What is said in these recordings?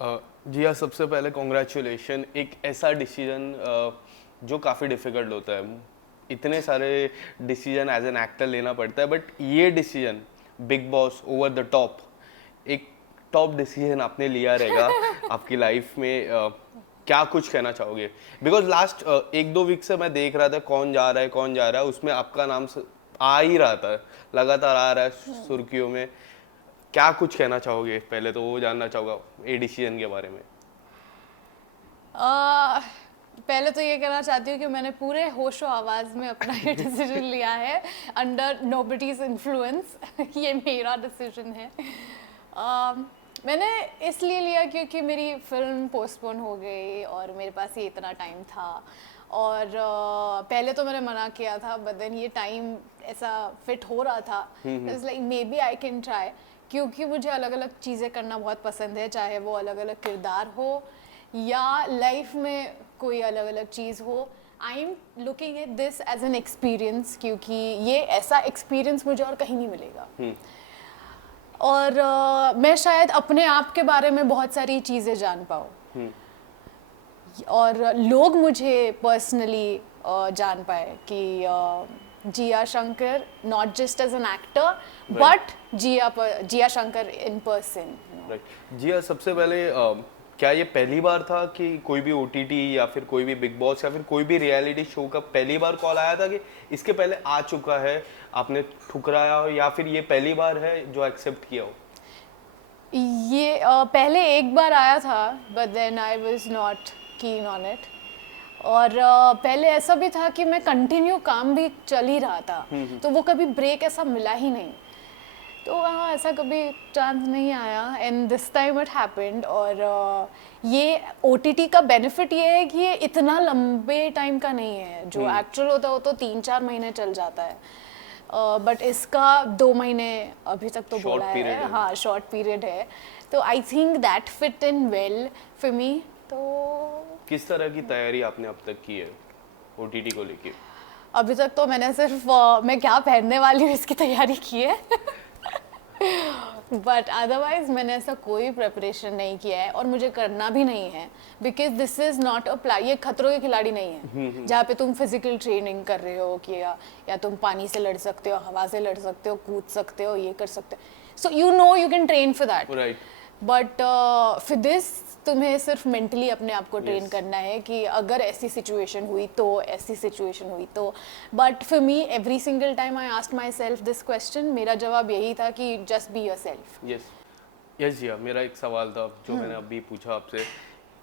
जी हाँ, सबसे पहले कॉन्ग्रेचुलेशन। एक ऐसा डिसीजन जो काफ़ी डिफ़िकल्ट होता है। इतने सारे डिसीजन एज एन एक्टर लेना पड़ता है, बट ये decision big boss over the top, एक टॉप डिसीजन आपने लिया रहेगा आपकी लाइफ में। क्या कुछ कहना चाहोगे? बिकॉज लास्ट 1-2 वीक से मैं देख रहा था कौन जा रहा है कौन जा रहा है, उसमें आपका नाम आ ही रहा था, लगातार आ रहा है सुर्खियों में। क्या कुछ कहना चाहोगे? पहले तो वो जानना चाहूँगा ए डिसीजन के बारे में। आ, पहले तो ये कहना चाहती हूँ कि मैंने पूरे होशो आवाज़ में अपना ये डिसीजन लिया है, अंडर नोबडीज इन्फ्लुएंस। ये मेरा डिसीजन है। आ, मैंने इसलिए लिया क्योंकि मेरी फिल्म पोस्टपोन हो गई और मेरे पास ये इतना टाइम था। और पहले तो मैंने मना किया था, बट देन ये टाइम ऐसा फिट हो रहा था, it's like maybe I can try. क्योंकि मुझे अलग अलग चीज़ें करना बहुत पसंद है, चाहे वो अलग अलग किरदार हो या लाइफ में कोई अलग अलग चीज़ हो। I am looking at this as an experience, क्योंकि ये ऐसा एक्सपीरियंस मुझे और कहीं नहीं मिलेगा। और मैं शायद अपने आप के बारे में बहुत सारी चीज़ें जान पाऊँ और लोग मुझे पर्सनली जान पाए कि Jiya Shankar not just as an actor but Jiya Shankar in person. Right. जी हाँ, सबसे पहले क्या ये पहली बार था कि कोई भी ओटीटी या फिर कोई भी बिग बॉस या फिर कोई भी रियलिटी शो का पहली बार कॉल आया था कि इसके पहले आ चुका है, आपने ठुकराया हो, या फिर ये पहली बार है जो एक्सेप्ट किया हो? ये पहले एक बार आया था, but then I was not keen on it. और पहले ऐसा भी था कि मैं कंटिन्यू काम भी चल ही रहा था, तो वो कभी ब्रेक ऐसा मिला ही नहीं। तो हाँ, ऐसा कभी चांस नहीं आया, and this time it happened. और ये ओटीटी का बेनिफिट ये है कि ये इतना लंबे टाइम का नहीं है। जो एक्चुअल होता है वो तो 3-4 महीने चल जाता है, बट इसका 2 महीने अभी तक तो Short बोला है। period है। हाँ, शॉर्ट पीरियड है, तो I think that fit in well for me. तो किस तरह की तैयारी आपने अब तक की है ओटीटी को लेके? अभी तक तो मैंने सिर्फ मैं क्या पहनने वाली हूँ इसकी तैयारी की है। बट अदरवाइज मैंने ऐसा कोई प्रिपरेशन नहीं किया है और मुझे करना भी नहीं है, because this is not a ये खतरों के खिलाड़ी नहीं है जहाँ पे तुम फिजिकल ट्रेनिंग कर रहे हो कि या तुम पानी से लड़ सकते हो, हवा से लड़ सकते हो, कूद सकते हो, ये कर सकते हो। So you know you can train for that. Right. But for this तुम्हें सिर्फ मेंटली अपने आप को ट्रेन Yes. करना है कि अगर ऐसी सिचुएशन हुई तो, ऐसी सिचुएशन हुई तो। But for me every single time I asked myself this question, मेरा जवाब यही था कि just be yourself. Yes. Yes जी हाँ, मेरा एक सवाल था जो मैंने अभी पूछा आपसे,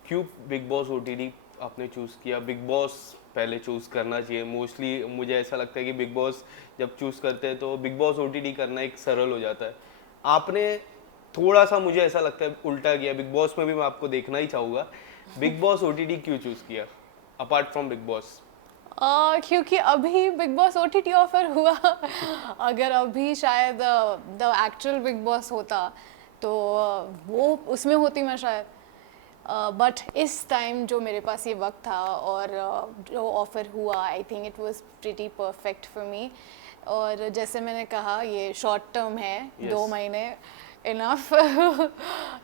क्यों बिग बॉस ओटीटी आपने चूज़ किया? बिग बॉस पहले चूज़ करना चाहिए। मोस्टली मुझे ऐसा लगता है कि बिग बॉस जब चूज़ करते हैं तो बिग बॉस ओटीटी करना एक सरल हो जाता है। आपने थोड़ा सा, मुझे ऐसा लगता है, उल्टा किया। बिग बॉस में भी मैं आपको देखना ही चाहूँगा, बिग बॉस ओटीटी क्यों चूज़ किया अपार्ट फ्रॉम बिग बॉस? क्योंकि अभी बिग बॉस ओटीटी ऑफर हुआ। अगर अभी शायद द एक्चुअल बिग बॉस होता तो वो उसमें होती मैं शायद। बट इस टाइम जो मेरे पास ये वक्त था और जो ऑफ़र हुआ, I think it was pretty perfect for me. और जैसे मैंने कहा, ये शॉर्ट टर्म है, Yes. 2 महीने इनफ।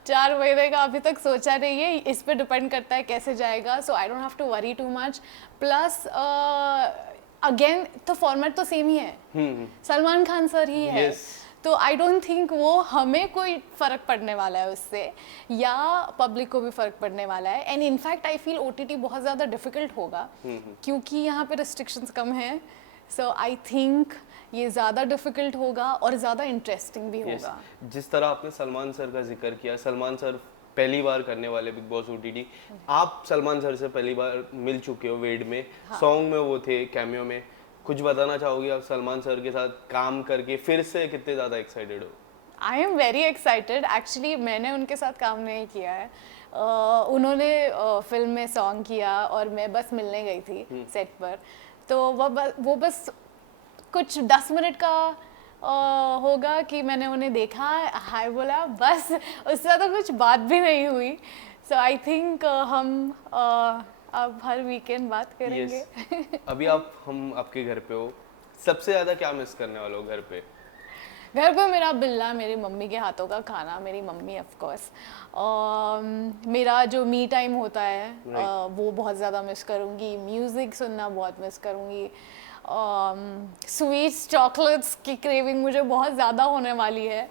4 महीने का अभी तक सोचा नहीं है, इस पे डिपेंड करता है कैसे जाएगा। So I don't have to worry too much. Plus again तो फॉर्मेट तो सेम ही है, सलमान खान सर ही है। Yes. तो आई डोंट थिंक वो हमें कोई फ़र्क पड़ने वाला है उससे, या पब्लिक को भी फ़र्क पड़ने वाला है। And in fact I feel OTT बहुत ज़्यादा डिफ़िकल्ट होगा क्योंकि यहाँ पे रिस्ट्रिक्शंस कम हैं। सो आई थिंक ये ज़्यादा डिफ़िकल्ट होगा और ज़्यादा इंटरेस्टिंग भी Yes. होगा। जिस तरह आपने सलमान सर का जिक्र किया, सलमान सर पहली बार करने वाले बिग बॉस ओटीटी। आप सलमान सर से पहली बार मिल चुके हो वेड में, सॉन्ग में वो थे, कैमियो में। कुछ बताना चाहोगे आप सलमान सर के साथ काम करके फिर से कितने ज़्यादा एक्साइटेड हो? I am very excited. Actually मैंने उनके साथ काम नहीं किया है। उन्होंने फिल्म में सॉन्ग किया और मैं बस मिलने गई थी सेट पर। तो वो बस कुछ 10 मिनट का होगा कि मैंने उन्हें देखा, हाय बोला, बस। उससे तो कुछ बात भी नहीं हुई। सो आई थिंक हम अब हर वीकेंड बात करेंगे। यस। अभी हम आपके घर पे हो, सबसे ज़्यादा क्या मिस करने वाले हो घर पे? घर पे मेरा बिल्ला, मेरी मम्मी के हाथों का खाना, मेरी मम्मी ऑफ कोर्स। मेरा जो मी टाइम होता है वो बहुत ज़्यादा मिस करूँगी। म्यूज़िक सुनना बहुत मिस करूँगी। स्वीट्स, चॉकलेट्स की क्रेविंग मुझे बहुत ज़्यादा होने वाली है।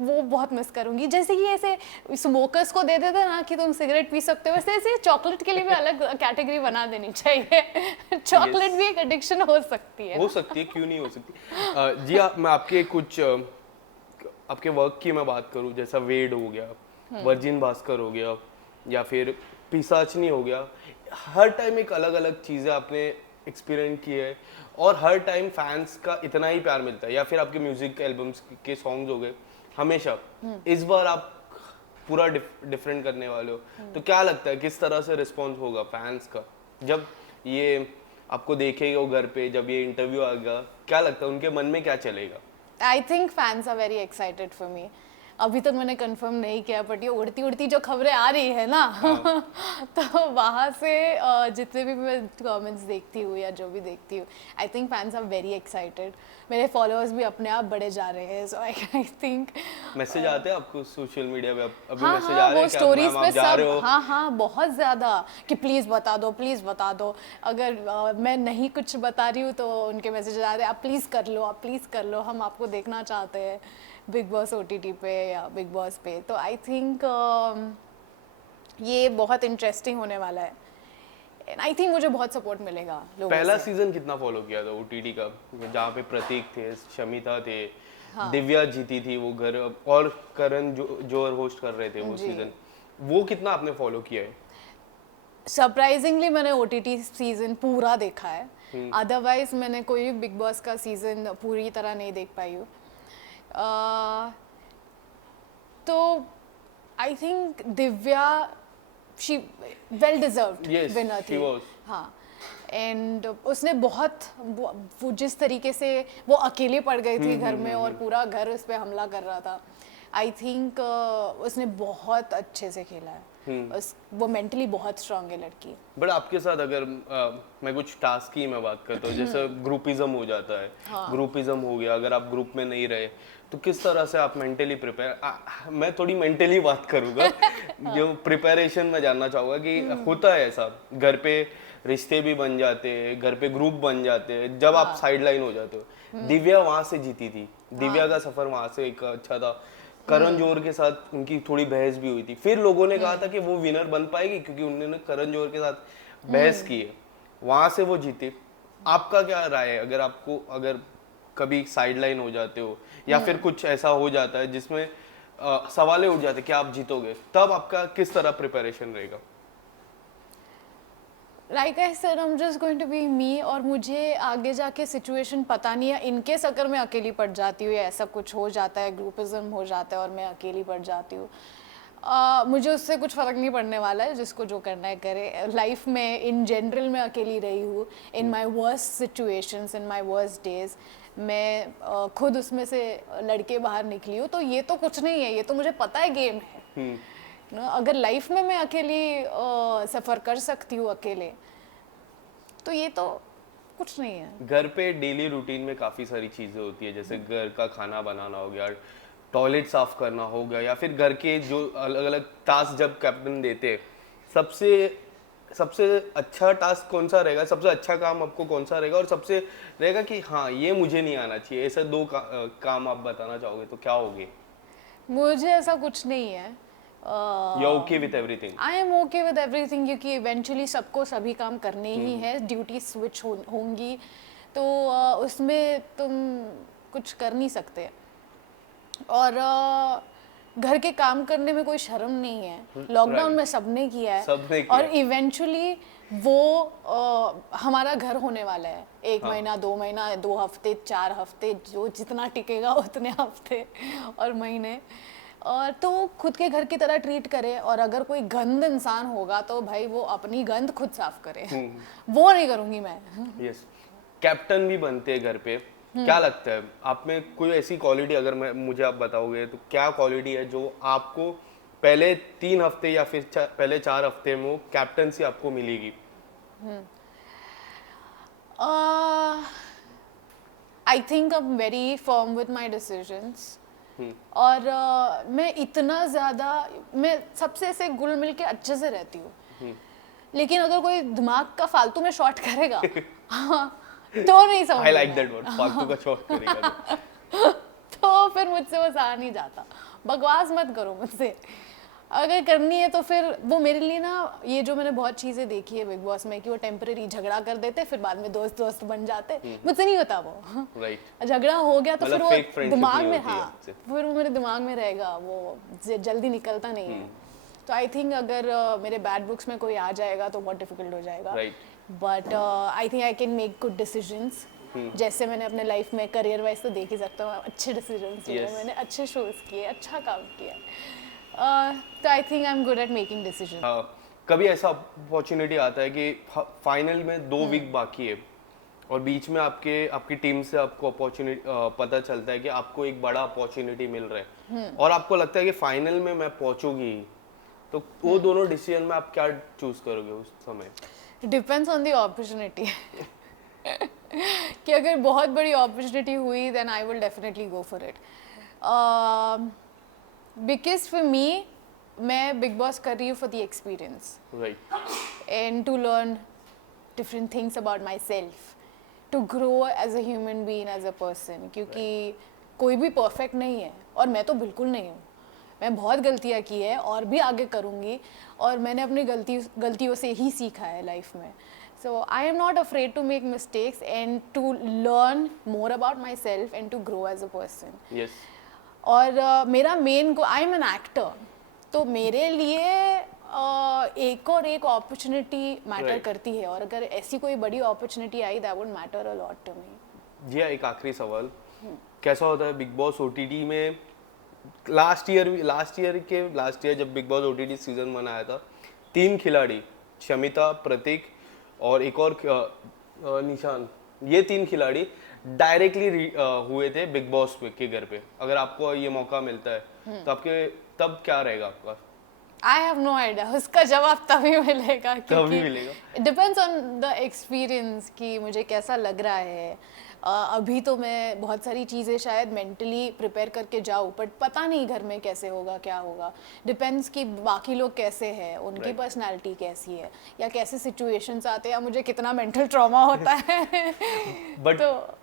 वो बहुत मिस करूँगी। जैसे कि ऐसे स्मोकर्स को दे देते ना कि तुम सिगरेट पी सकते हो, वैसे ऐसे चॉकलेट के लिए भी अलग कैटेगरी बना देनी चाहिए। चॉकलेट भी एक एडिक्शन हो सकती है। हो सकती है, क्यों नहीं हो सकती। जी आप, मैं आपके कुछ आपके वर्क की मैं बात करूं, जैसा वेड हो गया, वर्जिन भास्कर हो गया, या फिर पिसाचनी हो गया, हर टाइम एक अलग अलग चीज़ें आपने एक्सपीरियंस की है और हर टाइम फैंस का इतना ही प्यार मिलता है। या फिर आपके म्यूजिक एल्बम्स के सॉन्ग्स हो गए, हमेशा इस बार आप पूरा डिफरेंट करने वाले हो, तो क्या लगता है किस तरह से रिस्पॉन्स होगा फैंस का जब ये आपको देखेगा वो घर पे, जब ये इंटरव्यू आएगा, क्या लगता है उनके मन में क्या चलेगा? I think fans are very excited for me. अभी तक मैंने कंफर्म नहीं किया, बट ये उड़ती उड़ती जो खबरें आ रही है ना तो वहाँ से जितने भी मैं कमेंट्स देखती हूँ या जो भी देखती हूँ, I think fans are very excited. मेरे फॉलोअर्स भी अपने आप बढ़े जा रहे हैं, सो आई थिंक मैसेज आते हैं आपको सोशल मीडिया पे? अभी हाँ मैसेज हाँ, आ रहे वो हैं कि स्टोरीज मैम पे आप जा रहे सब, हो? हाँ हाँ, बहुत ज़्यादा कि प्लीज़ बता दो, प्लीज़ बता दो। अगर मैं नहीं कुछ बता रही हूँ तो उनके मैसेज आ रहे हैं, आप प्लीज़ कर लो, आप प्लीज़ कर लो, हम आपको देखना चाहते हैं बिग बॉस OTT पे या बिग बॉस पे। तो आई थिंक ये बहुत इंटरेस्टिंग होने वाला है। एंड आई थिंक मुझे बहुत सपोर्ट मिलेगा लोगों पहला से। सीजन कितना फॉलो किया था OTT का, जहाँ पे प्रतीक थे, शमिता थे, दिव्या जीती थी वो घर, और करण जो होस्ट कर रहे थे वो जी। सीजन, वो कितना आपने फॉलो किया है? सरप्राइजिंगली मैंने OTT सीजन पूरा देखा है, अदरवाइज मैंने कोई भी बिग बॉस का सीजन पूरी तरह नहीं देख पाई हूँ। तो I think Divya, she well deserved Yes, winner she थी। was. हाँ, एंड उसने बहुत वो जिस तरीके से वो अकेले पड़ गई थी घर में और पूरा घर उस पर हमला कर रहा था, आई थिंक उसने बहुत अच्छे से खेला है। वो मेंटली बहुत स्ट्रांग है लड़की। बट आपके साथ अगर मैं कुछ टास्क की मैं बात करता हूँ, जैसे ग्रुपिज्म हो जाता है, ग्रुपिज्म हो गया, अगर आप ग्रुप में नहीं रहे तो किस तरह से आप मेंटली प्रिपेयर, मैं थोड़ी मेंटली बात करूँगा जो प्रिपरेशन में जानना चाहूँगा कि होता है ऐसा घर पे, रिश्ते भी बन जाते हैं, घर पे ग्रुप बन जाते हैं जब आप साइडलाइन हो जाते हो। दिव्या वहां से जीती थी, दिव्या का सफर वहां से एक अच्छा था। करण जौहर के साथ उनकी थोड़ी बहस भी हुई थी, फिर लोगों ने कहा था कि वो विनर बन पाएगी क्योंकि उन्होंने करण जौहर के साथ बहस की है, वहां से वो जीते। आपका क्या राय है, अगर आपको, अगर कभी साइडलाइन हो जाते हो या फिर कुछ ऐसा हो जाता है जिसमें सवाल उठ जाते कि आप जीतोगे, तब आपका किस तरह प्रिपरेशन रहेगा? Like I said, I am just going to be me, और मुझे आगे जाके सिचुएशन पता नहीं है। इनकेस अगर मैं अकेली पड़ जाती हूँ या ऐसा कुछ हो जाता है, ग्रुपिज्म हो जाता है और मैं अकेली पड़ जाती हूँ, मुझे उससे कुछ फ़र्क नहीं पड़ने वाला है। जिसको जो करना है करे। लाइफ में इन जनरल मैं अकेली रही हूँ, in my worst situations, in my worst days मैं खुद उसमें से लड़के बाहर निकली हूँ। तो ये तो कुछ नहीं है, ये तो मुझे पता है गेम है। अगर लाइफ में मैं अकेली सफ़र कर सकती हूँ अकेले, तो ये तो कुछ नहीं है। घर पे डेली रूटीन में काफ़ी सारी चीज़ें होती है, जैसे घर का खाना बनाना हो गया, टॉयलेट साफ करना हो गया, या फिर घर के जो अलग अलग टास्क जब कैप्टन देते हैं, सबसे सबसे अच्छा टास्क कौन सा रहेगा, सबसे अच्छा काम आपको कौन सा रहेगा, और सबसे रहेगा कि हाँ ये मुझे नहीं आना चाहिए, ऐसे दो काम आप बताना चाहोगे तो क्या होगे? मुझे ऐसा कुछ नहीं है। You are okay with everything? I am okay with everything, क्योंकि इवेंचुअली सबको सभी काम करने ही है, ड्यूटी स्विच होंगी, तो उसमें तुम कुछ कर नहीं सकते। और घर के काम करने में कोई शर्म नहीं है। लॉकडाउन में सबने किया है, सबने किया और इवेंचुअली वो हमारा घर होने वाला है। एक महीना, 2 महीना, 2 हफ्ते, 4 हफ्ते, जो जितना टिकेगा उतने हफ्ते और महीने। और तो खुद के घर की तरह ट्रीट करे, और अगर कोई गंद इंसान होगा तो भाई वो अपनी गंद खुद साफ करे। वो नहीं करूँगी मैं। यस, कैप्टन भी बनते हैं घर पे, क्या लगता है आप में कोई ऐसी क्वालिटी, अगर मुझे आप बताओगे तो क्या क्वालिटी है जो आपको पहले 3 हफ्ते या फिर पहले 4 हफ्ते में कैप्टन से आपको I think I am very firm with my decisions, और मैं इतना ज़्यादा, मैं सबसे ऐसे घुल मिल के अच्छे से रहती हूँ, लेकिन अगर कोई दिमाग का फालतू में शॉर्ट करेगा हाँ, तो नहीं समझ आई लाइक दैट वर्ड, फालतू का शॉट करेगा तो फिर मुझसे वो सहा नहीं जाता। बकवास मत करो मुझसे, अगर करनी है तो फिर वो मेरे लिए ना, ये जो मैंने बहुत चीज़ें देखी है बिग बॉस में कि वो टेम्परेरी झगड़ा कर देते फिर बाद में दोस्त दोस्त बन जाते, मुझसे नहीं होता वो। राइट, झगड़ा हो गया तो फिर वो fake friendship दिमाग नहीं में, होती है हाँ उससे। फिर वो मेरे दिमाग में रहेगा, वो जल्दी निकलता नहीं है। तो आई थिंक अगर मेरे बैड बुक्स में कोई आ जाएगा तो बहुत डिफिकल्ट हो जाएगा, but I think I can make good decisions. जैसे मैंने अपने लाइफ में करियर वाइज तो देख ही सकता हूँ, अच्छे डिसीजंस लिए, मैंने अच्छे शोज किए, अच्छा काम किया, तो I think I am good at making decision. कभी ऐसा अपॉर्चुनिटी आता है कि फाइनल में 2 वीक बाकी है और बीच में आपकी टीम से आपको अपॉर्चुनिटी पता चलता है कि आपको एक बड़ा अपॉर्चुनिटी मिल रहा है और आपको लगता है कि फाइनल में मैं पहुंचूंगी, तो वो दोनों डिसीजन में आप क्या चूज करोगे उस समय? डिपेंड्स ऑन द अपॉर्चुनिटी कि अगर बहुत बड़ी अपॉर्चुनिटी हुई then I will definitely go for it, because for me, मैं बिग बॉस कर रही हूँ for the experience and to learn different things about myself, to grow as a human being, as a person, क्योंकि कोई भी perfect नहीं है और मैं तो बिल्कुल नहीं हूँ। मैं बहुत गलतियाँ की है और भी आगे करूँगी, और मैंने अपनी गलतियों से ही सीखा है लाइफ में। So I am not afraid to make mistakes and to learn more about myself and to grow as a person. और मेरा मेन को, आई एम एन एक्टर, तो मेरे लिए एक और एक अपॉर्चुनिटी मैटर करती है, और अगर ऐसी कोई बड़ी अपॉर्चुनिटी आई that would matter a lot to me. जी, एक आखिरी सवाल, कैसा होता है बिग बॉस ओटीटी में? लास्ट ईयर जब बिग बॉस ओटीटी सीजन 1 आया था, 3 खिलाड़ी, शमिता, प्रतीक और एक और निशान, ये 3 खिलाड़ी डायरेक्टली हुए थे बिग बॉस के घर पे। अगर आपको ये मौका मिलता है तो आपके तब क्या रहेगा आपका? आई हैव नो आइडिया, उसका जवाब तभी मिलेगा, तभी मिलेगा। It depends on the experience कि मुझे कैसा लग रहा है। अभी तो मैं बहुत सारी चीज़ें शायद मेंटली प्रिपेयर करके जाऊँ, बट पता नहीं घर में कैसे होगा, क्या होगा। डिपेंड्स कि बाकी लोग कैसे हैं, उनकी पर्सनालिटी कैसी है, या कैसे सिचुएशंस आते हैं, या मुझे कितना मेंटल ट्रॉमा होता है but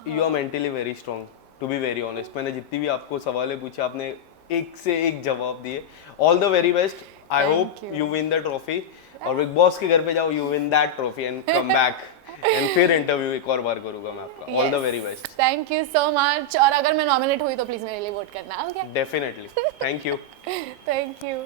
you are mentally very strong, to be very honest. मैंने जितनी भी आपको सवालें पूछे, आपने एक से एक जवाब दिए। All the very best, I hope you win the trophy, और बिग बॉस के घर पे जाओ, you win that trophy and come back and फिर इंटरव्यू एक और बार करूंगा मैं आपका। All the very best, thank you so much, और अगर मैं नॉमिनेट हुई तो प्लीज मेरे लिए वोट करना, okay? Definitely, thank you. Thank you.